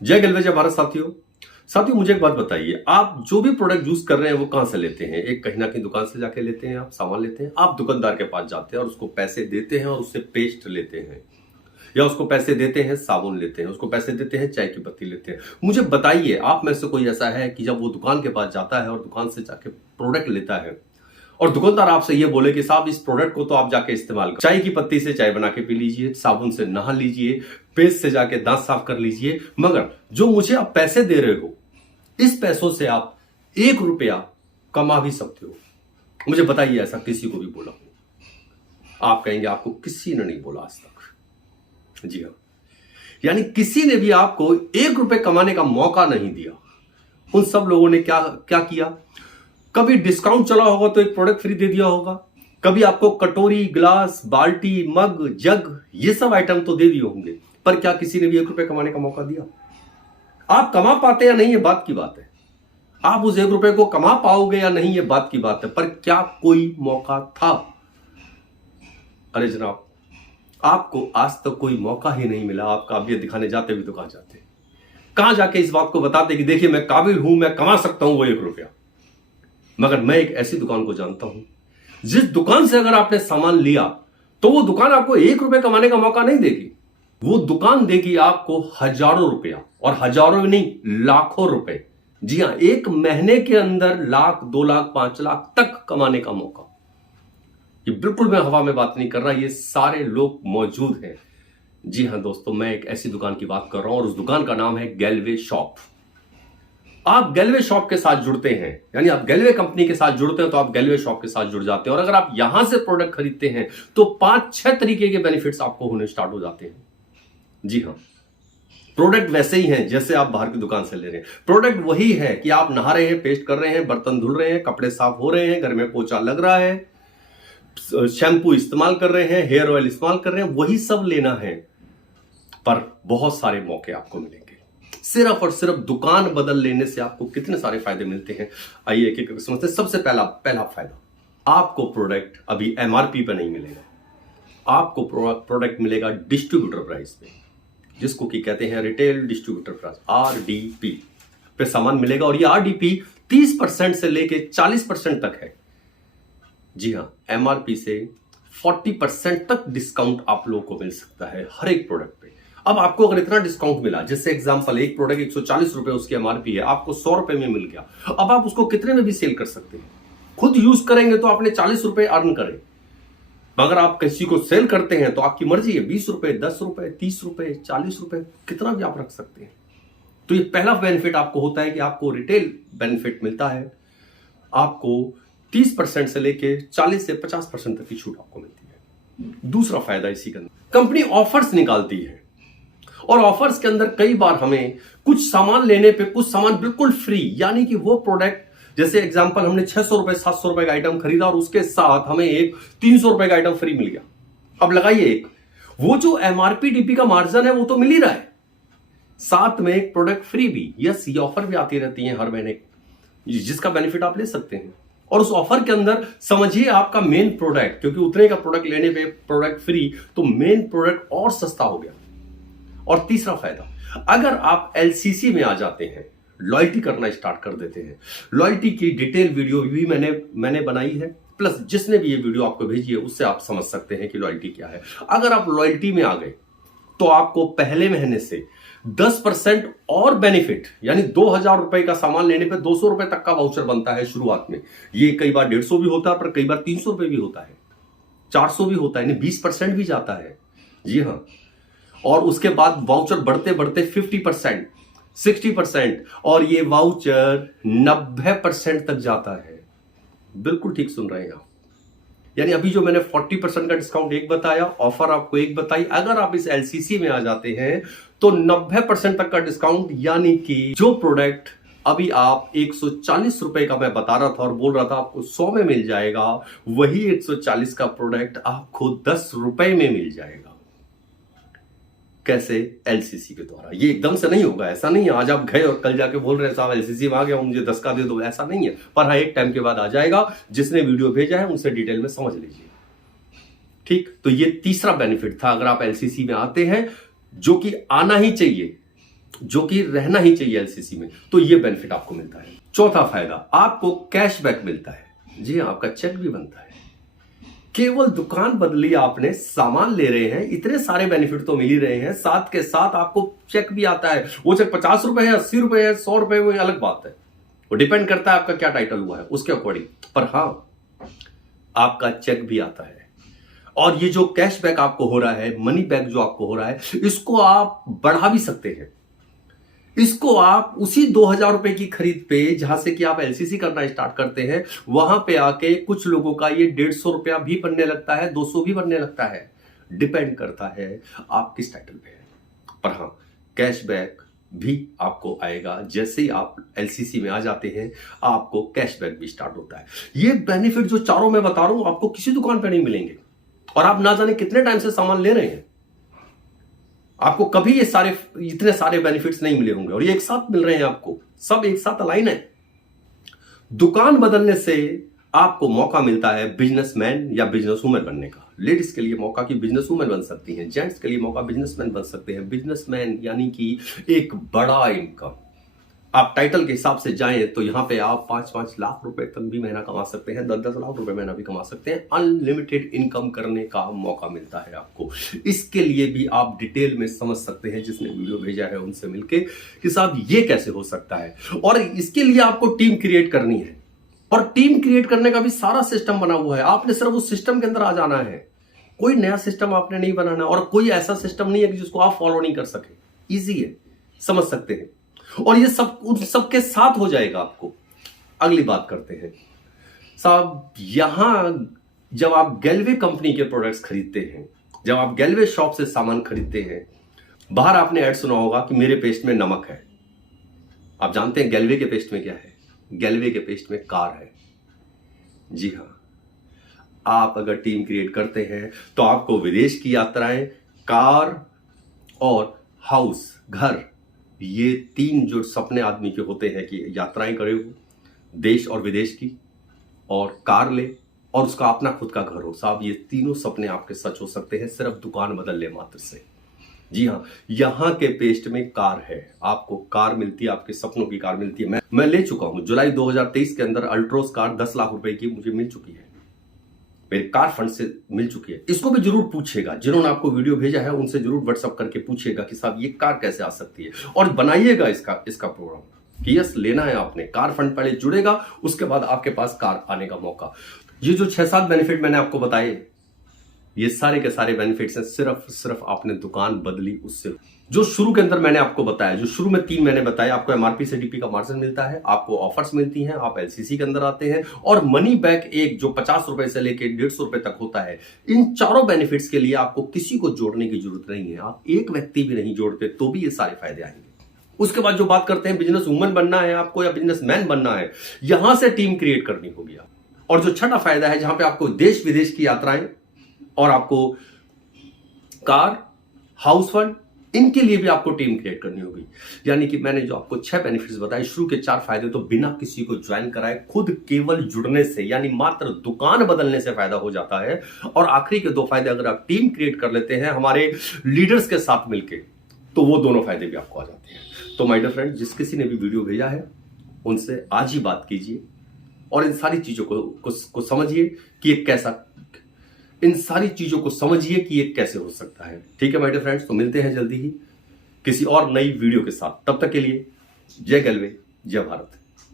जय गलवे जय भारत साथियों। मुझे एक बात बताइए, आप जो भी प्रोडक्ट यूज कर रहे हैं वो कहां से लेते हैं? एक कहीं ना कहीं दुकान से जाके लेते हैं, आप सामान लेते हैं, आप दुकानदार के पास जाते हैं और उसको पैसे देते हैं और उससे पेस्ट लेते हैं, या उसको पैसे देते हैं साबुन लेते हैं, उसको पैसे देते हैं चाय की पत्ती लेते हैं। मुझे बताइए, आप में से कोई ऐसा है कि जब वो दुकान के पास जाता है और दुकान से जाके प्रोडक्ट लेता है और दुकानदार आपसे ये बोले कि साहब इस प्रोडक्ट को तो आप जाके इस्तेमाल करो, चाय की पत्ती से चाय बना के पी लीजिए, साबुन से नहा लीजिए, पेस्ट से जाके दांत साफ कर लीजिए, मगर जो मुझे आप पैसे दे रहे हो इस पैसों से आप 1 रुपया कमा भी सकते हो। मुझे बताइए, ऐसा किसी को भी बोला हो? आप कहेंगे आपको किसी ने नहीं बोला आज तक। जी हाँ, यानी किसी ने भी आपको 1 रुपये कमाने का मौका नहीं दिया। उन सब लोगों ने क्या क्या किया? कभी डिस्काउंट चला होगा तो एक प्रोडक्ट फ्री दे दिया होगा, कभी आपको कटोरी, ग्लास, बाल्टी, मग, जग, ये सब आइटम तो दे दिए होंगे, पर क्या किसी ने भी 1 रुपये कमाने का मौका दिया? आप कमा पाते या नहीं ये बात की बात है, आप उस 1 रुपये को कमा पाओगे या नहीं ये बात की बात है, पर क्या कोई मौका था? अरे जनाब, आपको आज तक कोई मौका ही नहीं मिला। आप काबिलियत दिखाने जाते भी तो कहां जाते, कहां जाके इस बात को बताते कि देखिए मैं काबिल हूं, मैं कमा सकता हूं वो 1 रुपया। मगर मैं एक ऐसी दुकान को जानता हूं जिस दुकान से अगर आपने सामान लिया तो वो दुकान आपको 1 रुपये कमाने का मौका नहीं देगी, वो दुकान देगी आपको हजारों रुपया, और हजारों नहीं, लाखों रुपए। जी हां, एक महीने के अंदर लाख, 2 लाख, 5 लाख तक कमाने का मौका। ये बिल्कुल मैं हवा में बात नहीं कर रहा, ये सारे लोग मौजूद हैं। जी हां दोस्तों, मैं एक ऐसी दुकान की बात कर रहा हूं और उस दुकान का नाम है गैलवे शॉप। आप गैलवे शॉप के साथ जुड़ते हैं, यानी आप गैलवे कंपनी के साथ जुड़ते हैं तो आप गैलवे शॉप के साथ जुड़ जाते हैं, और अगर आप यहां से प्रोडक्ट खरीदते हैं तो 5-6 तरीके के बेनिफिट्स आपको होने स्टार्ट हो जाते हैं। जी हां, प्रोडक्ट वैसे ही हैं जैसे आप बाहर की दुकान से ले रहे हैं। प्रोडक्ट वही है कि आप नहा रहे हैं, पेस्ट कर रहे हैं, बर्तन धुल रहे हैं, कपड़े साफ हो रहे हैं, घर में पोछा लग रहा है, शैम्पू इस्तेमाल कर रहे हैं, हेयर ऑयल इस्तेमाल कर रहे हैं, वही सब लेना है। पर बहुत सारे मौके आपको मिलेंगे। सिर्फ और सिर्फ दुकान बदल लेने से आपको कितने सारे फायदे मिलते हैं, आइए एक एक समझते हैं। सबसे पहला फायदा, आपको प्रोडक्ट अभी एमआरपी पे नहीं मिलेगा, आपको प्रोडक्ट मिलेगा डिस्ट्रीब्यूटर प्राइस पे, जिसको कि कहते हैं रिटेल डिस्ट्रीब्यूटर प्राइस, आरडीपी पे सामान मिलेगा। और ये आरडीपी 30% से लेके 40% तक है। जी हाँ, एमआरपी से 40% तक डिस्काउंट आप लोगों को मिल सकता है हर एक प्रोडक्ट पे। अब आपको अगर इतना डिस्काउंट मिला, जैसे एग्जांपल एक प्रोडक्ट 140 रुपए उसकी एमआरपी है, आपको 100 रुपए में मिल गया, अब आप उसको कितने में भी सेल कर सकते हैं। खुद यूज करेंगे तो आपने 40 रुपए अर्न करें, मगर आप किसी को सेल करते हैं तो आपकी मर्जी है, 20 रुपए, 10 रुपए, 30 रुपए, 40 रुपए, कितना भी आप रख सकते हैं। तो ये पहला बेनिफिट आपको होता है कि आपको रिटेल बेनिफिट मिलता है, आपको 30% से लेके 40 से 50% तक की छूट आपको मिलती है। दूसरा फायदा इसी का, कंपनी ऑफर्स निकालती है, और ऑफर्स के अंदर कई बार हमें कुछ सामान लेने पे कुछ सामान बिल्कुल फ्री, यानी कि वो प्रोडक्ट, जैसे एग्जांपल हमने 600 रुपए 700 रुपए का आइटम खरीदा और उसके साथ हमें एक 300 रुपए का आइटम फ्री मिल गया। अब लगाइए, एक वो जो एमआरपी डीपी का मार्जिन है वो तो मिल ही रहा है, साथ में एक प्रोडक्ट फ्री भी। यस, ये ऑफर भी आती रहती है हर महीने, जिसका बेनिफिट आप ले सकते हैं। और उस ऑफर के अंदर समझिए आपका मेन प्रोडक्ट, क्योंकि उतने का प्रोडक्ट लेने पे प्रोडक्ट फ्री, तो मेन प्रोडक्ट और सस्ता हो गया। और तीसरा फायदा, अगर आप एलसीसी में आ जाते हैं, लॉयल्टी करना स्टार्ट कर देते हैं, लॉयल्टी की डिटेल वीडियो भी मैंने बनाई है, प्लस जिसने भी ये वीडियो आपको भेजी है उससे आप समझ सकते हैं कि लॉयल्टी क्या है। अगर आप लॉयल्टी में आ गए तो आपको पहले महीने से 10% और बेनिफिट, यानी 2000 रुपए का सामान लेने पे 200 रुपए तक का वाउचर बनता है शुरुआत में। ये कई बार 150 भी होता है, पर कई बार 300 रुपए भी होता है, 400 भी होता है, यानी 20% भी जाता है। जी हाँ, और उसके बाद वाउचर बढ़ते बढ़ते 50%, 60%, और ये वाउचर 90% तक जाता है। बिल्कुल ठीक सुन रहे हैं आप, यानी अभी जो मैंने 40% का डिस्काउंट एक बताया, ऑफर आपको एक बताई, अगर आप इस एलसीसी में आ जाते हैं तो 90% तक का डिस्काउंट, यानी कि जो प्रोडक्ट अभी आप 140 रुपए का मैं बता रहा था और बोल रहा था आपको 100 में मिल जाएगा, वही 140 का प्रोडक्ट आपको 10 रुपए में मिल जाएगा। कैसे? एलसीसी के द्वारा। ये एकदम से नहीं होगा, ऐसा नहीं है आज आप गए और कल जाके बोल रहे हैं साहब एलसीसी में आ गया, मुझे 10 का दे दो, ऐसा नहीं है। पर हाँ, एक टाइम के बाद आ जाएगा। जिसने वीडियो भेजा है उनसे डिटेल में समझ लीजिए। ठीक, तो ये तीसरा बेनिफिट था, अगर आप एलसीसी में आते हैं, जो कि आना ही चाहिए। जो कि रहना ही चाहिए एलसीसी में, तो ये बेनिफिट आपको मिलता है। चौथा फायदा, आपको कैशबैक मिलता है। जी हाँ, आपका चेक भी बनता है। केवल दुकान बदली, आपने सामान ले रहे हैं, इतने सारे बेनिफिट तो मिल ही रहे हैं, साथ के साथ आपको चेक भी आता है। वो चेक 50 रुपए है, 80 रुपए है, 100 रुपए, वो अलग बात है, वो डिपेंड करता है आपका क्या टाइटल हुआ है उसके अकॉर्डिंग। पर हाँ, आपका चेक भी आता है। और ये जो कैशबैक आपको हो रहा है, मनी बैक जो आपको हो रहा है, इसको आप बढ़ा भी सकते हैं। इसको आप उसी 2000 रुपए की खरीद पे, जहां से कि आप एलसीसी करना स्टार्ट करते हैं, वहां पे आके कुछ लोगों का ये 150 रुपया भी बनने लगता है, 200 भी बनने लगता है। डिपेंड करता है आप किस टाइटल पे हैं। पर हाँ, कैशबैक भी आपको आएगा। जैसे ही आप एलसीसी में आ जाते हैं, आपको कैशबैक भी स्टार्ट होता है। ये बेनिफिट जो चारों मैं बता रहा हूं, आपको किसी दुकान पे नहीं मिलेंगे। और आप ना जाने कितने टाइम से सामान ले रहे हैं, आपको कभी ये इतने सारे बेनिफिट्स नहीं मिले होंगे, और ये एक साथ मिल रहे हैं आपको, सब एक साथ अलाइन है। दुकान बदलने से आपको मौका मिलता है बिजनेसमैन या बिजनेसवुमन बनने का। लेडीज के लिए मौका कि बिजनेसवुमन बन सकती हैं, जेंट्स के लिए मौका बिजनेसमैन बन सकते हैं। बिजनेसमैन यानी कि एक बड़ा इनकम। आप टाइटल के हिसाब से जाएं तो यहां पे आप 5-5 लाख रुपए तक भी महीना कमा सकते हैं, 10-10 लाख रुपए महीना भी कमा सकते हैं। अनलिमिटेड इनकम करने का मौका मिलता है आपको। इसके लिए भी आप डिटेल में समझ सकते हैं, जिसने वीडियो भेजा है उनसे मिलके, कि साहब ये कैसे हो सकता है। और इसके लिए आपको टीम क्रिएट करनी है, और टीम क्रिएट करने का भी सारा सिस्टम बना हुआ है। आपने सिर्फ उस सिस्टम के अंदर आ जाना है। कोई नया सिस्टम आपने नहीं बनाना, और कोई ऐसा सिस्टम नहीं है कि जिसको आप फॉलो नहीं कर सके। इजी है, समझ सकते हैं, और ये सब उन सबके साथ हो जाएगा आपको। अगली बात करते हैं साहब, यहां जब आप गैलवे कंपनी के प्रोडक्ट्स खरीदते हैं, जब आप गैलवे शॉप से सामान खरीदते हैं, बाहर आपने ऐड सुना होगा कि मेरे पेस्ट में नमक है। आप जानते हैं गैलवे के पेस्ट में क्या है? गैलवे के पेस्ट में कार है। जी हां, आप अगर टीम क्रिएट करते हैं तो आपको विदेश की यात्राएं, कार और हाउस, घर, ये 3 जो सपने आदमी के होते हैं कि यात्राएं करे वो, देश और विदेश की, और कार ले, और उसका अपना खुद का घर हो। साहब, ये तीनों सपने आपके सच हो सकते हैं सिर्फ दुकान बदल ले मात्र से। जी हाँ, यहां के पेस्ट में कार है, आपको कार मिलती है, आपके सपनों की कार मिलती है। मैं ले चुका हूं, जुलाई 2023 के अंदर अल्ट्रोस कार 10 लाख रुपए की मुझे मिल चुकी है, मेरे कार फंड से मिल चुकी है। इसको भी जरूर पूछिएगा, जिन्होंने आपको वीडियो भेजा है उनसे जरूर व्हाट्सअप करके पूछिएगा कि साहब ये कार कैसे आ सकती है, और बनाइएगा इसका प्रोग्राम कि यस लेना है आपने। कार फंड पहले जुड़ेगा, उसके बाद आपके पास कार आने का मौका। ये जो 6-7 बेनिफिट मैंने आपको बताए, ये सारे के सारे बेनिफिट्स हैं सिर्फ आपने दुकान बदली उससे। जो शुरू के अंदर मैंने आपको बताया, जो शुरू में 3 मैंने बताया, आपको एमआरपी से डीपी का मार्जिन मिलता है, आपको ऑफर्स मिलती हैं, आप एलसीसी के अंदर आते हैं, और मनी बैक एक जो 50 रुपए से लेके 150 रुपए तक होता है। इन चारों बेनिफिट्स के लिए आपको किसी को जोड़ने की जरूरत नहीं है। आप एक व्यक्ति भी नहीं जोड़ते तो भी ये सारे फायदे आएंगे। उसके बाद जो बात करते हैं बिजनेस वुमन बनना है आपको या बिजनेसमैन बनना है, यहां से टीम क्रिएट करनी होगी। और जो छठा फायदा है, जहां पे आपको देश विदेश की यात्राएं, और आपको कार, हाउस फंड, इनके लिए भी आपको टीम क्रिएट करनी होगी। यानी कि मैंने जो आपको 6 बेनिफिट्स बताए, शुरू के 4 फायदे तो बिना किसी को ज्वाइन कराए खुद केवल जुड़ने से, यानी मात्र दुकान बदलने से फायदा हो जाता है। और आखिरी के 2 फायदे अगर आप टीम क्रिएट कर लेते हैं हमारे लीडर्स के साथ मिलकर, तो वो दोनों फायदे भी आपको आ जाते हैं। तो माय डियर फ्रेंड, जिस किसी ने भी वीडियो भेजा है उनसे आज ही बात कीजिए, और इन सारी चीजों को समझिए कि ये कैसा, इन सारी चीजों को समझिए कि ये कैसे हो सकता है। ठीक है माय डियर फ्रेंड्स, तो मिलते हैं जल्दी ही किसी और नई वीडियो के साथ। तब तक के लिए जय गैलवे, जय भारत।